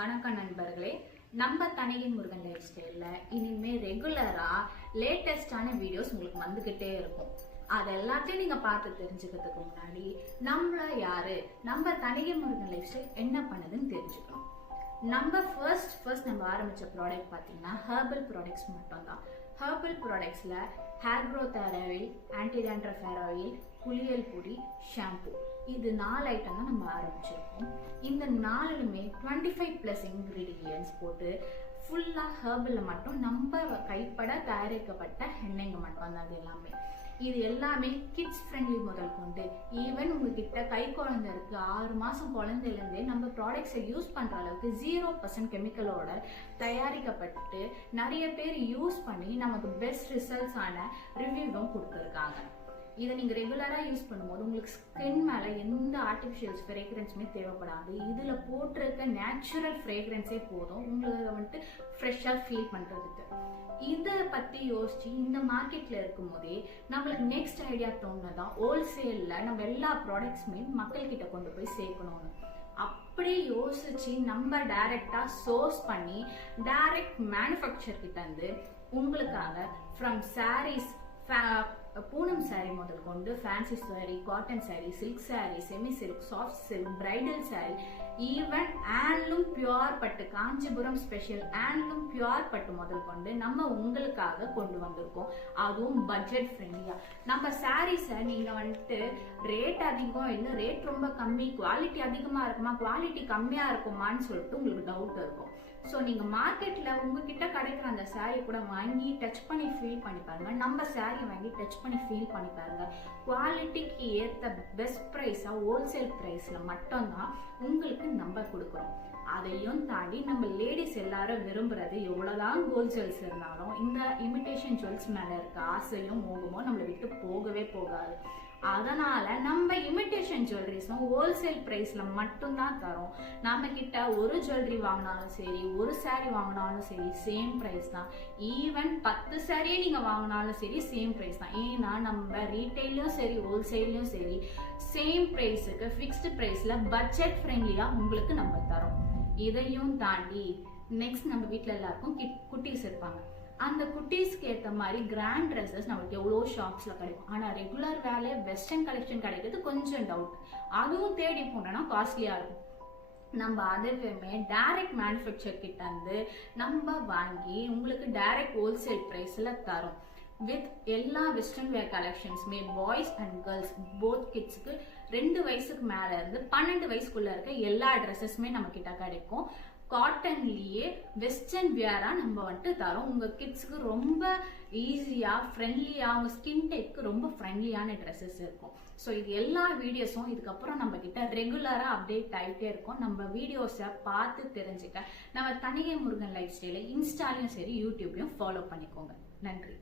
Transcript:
வணக்கம் நண்பர்களே. நம்ம தனிகை முருகன் லைஃப் ஸ்டைல்ல இனிமே ரெகுலரா லேட்டஸ்டான வீடியோஸ் உங்களுக்கு வந்துகிட்டே இருக்கும். அது எல்லாத்தையும் நீங்க பார்த்து தெரிஞ்சுக்கிறதுக்கு முன்னாடி நம்மள யாரு, நம்ம தனிகை முருகன் லைஃப் ஸ்டைல் என்ன பண்ணுதுன்னு தெரிஞ்சுக்கணும். நம்ம ஃபர்ஸ்ட் நம்ம ஆரம்பிச்ச ப்ராடக்ட் பார்த்தீங்கன்னா ஹெர்பல் ப்ராடக்ட்ஸ் மட்டும் தான். ஹெர்பல் ப்ராடக்ட்ஸ்ல hair growth oil, anti dandruff hair oil, குளியல் பொடி, ஷாம்பு, இது 4 ஐட்டம் தான் நம்ம ஆரம்பிச்சிருக்கோம். இந்த 4லுமே 25+ இன்கிரீடியன்ஸ் போட்டு ஃபுல்லா ஹெர்பல்ல மட்டும் நம்ம கைப்பட தயாரிக்கப்பட்ட எண்ணெய்ங்க மட்டும் தான். அது எல்லாமே இது எல்லாமே கிட்ஸ் ஃப்ரெண்ட்லி முதல் கொண்டு ஈவன் உங்ககிட்ட கை குழந்தை இருக்கு, 6 மாசம் குழந்தைலேருந்தே நம்ம ப்ராடக்ட்ஸை யூஸ் பண்ற அளவுக்கு 0% கெமிக்கலோட தயாரிக்கப்பட்டு நிறைய பேர் யூஸ் பண்ணி நமக்கு பெஸ்ட் ரிசல்ட்ஸ் ஆன ரிவ்யூவும் கொடுத்துருக்காங்க. இதை நீங்க ரெகுலரா யூஸ் பண்ணும்போது உங்களுக்கு ஸ்கின் மேல எந்த ஆர்டிபிஷியல் ஃப்ரேக்ரன்ஸுமே தேவைப்படாது. இதுல போட்டிருக்க நேச்சுரல் ஃப்ரேக்ரன்ஸே போதும் உங்களுக்கு ஃப்ரெஷ்ஷா ஃபீல் பண்றதுக்கு. இதை பத்தி யோசிச்சு இந்த மார்க்கெட்ல இருக்கும் போதே நம்மளுக்கு நெக்ஸ்ட் ஐடியா தோணுதான் ஹோல்சேல்ல நம்ம எல்லா ப்ராடக்ட்ஸுமே மக்கள் கிட்ட கொண்டு போய் சேர்க்கணும்னு. அப்படி யோசிச்சு நம்ம டைரக்டா சோர்ஸ் பண்ணி டைரக்ட் மேனுஃபேக்சர் கிட்ட இருந்து உங்களுக்காக ஃப்ரம் சாரீஸ், பூனம் சாரி முதல் கொண்டு fancy sorry, cotton sorry, silk sorry, semi silk, soft silk, bridal sorry, even handloom pure பட்டு, காஞ்சிபுரம் ஸ்பெஷல் ஹேண்ட்லூம் பியூர் பட்டு முதல் கொண்டு நம்ம உங்களுக்காக கொண்டு வந்திருக்கோம். அதுவும் பட்ஜெட் ஃப்ரெண்ட்லியா. நம்ம சாரீஸை நீங்க ரேட் அதிகம் இல்லை, ரேட் ரொம்ப கம்மி, குவாலிட்டி அதிகமா இருக்குமா, குவாலிட்டி கம்மியா இருக்குமான்னு சொல்லிட்டு உங்களுக்கு டவுட் இருக்கும். ஸோ நீங்க மார்க்கெட்ல உங்ககிட்ட கிடைக்கிற அந்த சாரி கூட வாங்கி டச் பண்ணி ஃபீல் பண்ணி பாருங்க. நம்ம சாரி வாங்கி டச் பண்ணி ஃபீல் பண்ணி பாருங்க. குவாலிட்டிக்கு ஏற்ற பெஸ்ட் ப்ரைஸா ஹோல்சேல் ப்ரைஸ்ல மட்டும்தான் உங்களுக்கு நம்ம கொடுக்குறோம். அதையும் தாண்டி நம்ம லேடிஸ் எல்லாரும் விரும்புறது எவ்வளவுதான் கோல்ட் ஜுவல்ஸ் இருந்தாலும் இந்த இமிடேஷன் ஜுவல்ஸ் மேல இருக்க ஆசையும் மோகமும் நம்மளை விட்டு போகவே போகாது. அதனால நம்ம இமிடேஷன் ஜுவல்லரிஸும் ஹோல்சேல் பிரைஸ்ல மட்டும்தான் தரோம். நம்ம கிட்ட ஒரு ஜுவல்லரி வாங்கினாலும் சரி, ஒரு சாரி வாங்கினாலும் சரி, சேம் பிரைஸ் தான். ஈவன் 10 சாரியே நீங்க வாங்கினாலும் சரி சேம் பிரைஸ் தான். ஏன்னா நம்ம ரீட்டைலும் சரி ஹோல்சேல்லையும் சரி சேம் பிரைஸுக்கு ஃபிக்ஸ்டு பிரைஸ்ல பட்ஜெட் ஃப்ரெண்ட்லியா உங்களுக்கு நம்ம தரோம். இதையும் தாண்டி நெக்ஸ்ட் நம்ம வீட்டுல எல்லாருக்கும் குட்டீஸ் இருப்பாங்க. அந்த குட்டீஸ்க்கு ஏற்ற மாதிரி கிராண்ட் ட்ரெஸ்ஸஸ் நம்மளுக்கு எவ்வளோ ஷாப்ஸ்ல கிடைக்கும். ஆனால் ரெகுலர் வேலை வெஸ்டர்ன் கலெக்ஷன் கிடைக்கிறது கொஞ்சம் டவுட். அதுவும் தேடி போனோம்னா காஸ்ட்லியா இருக்கும். நம்ம அதுவுமே டைரக்ட் மேனுஃபேக்சர் கிட்ட இருந்து நம்ம வாங்கி உங்களுக்கு டைரக்ட் ஹோல்சேல் பிரைஸ்ல தரோம். வித் எல்லா வெஸ்டர்ன் வேர் கலெக்ஷன்ஸுமே பாய்ஸ் அண்ட் கேர்ள்ஸ் போத் கிட்ஸ்க்கு 2 வயசுக்கு மேல இருந்து 12 வயசுக்குள்ள இருக்க எல்லா ட்ரெஸ்ஸஸுமே நம்ம கிட்ட கிடைக்கும். காட்டன்லயே வெஸ்டர்ன் வியரா நம்ம தரோம். உங்க கிட்ஸ்க்கு ரொம்ப ஈஸியா ஃப்ரெண்ட்லியா, உங்க ஸ்கின் டைப்க்கு ரொம்ப ஃப்ரெண்ட்லியான ட்ரெஸ்ஸஸ் இருக்கும். ஸோ இது எல்லா வீடியோஸும் இதுக்கப்புறம் நம்ம கிட்ட ரெகுலரா அப்டேட் ஆகிட்டே இருக்கும். நம்ம வீடியோஸை பார்த்து தெரிஞ்சுக்க நம்ம தனிகை முருகன் லைஃப் ஸ்டைலை இன்ஸ்டாலையும் சரி யூடியூப்லையும் ஃபாலோ பண்ணிக்கோங்க. நன்றி.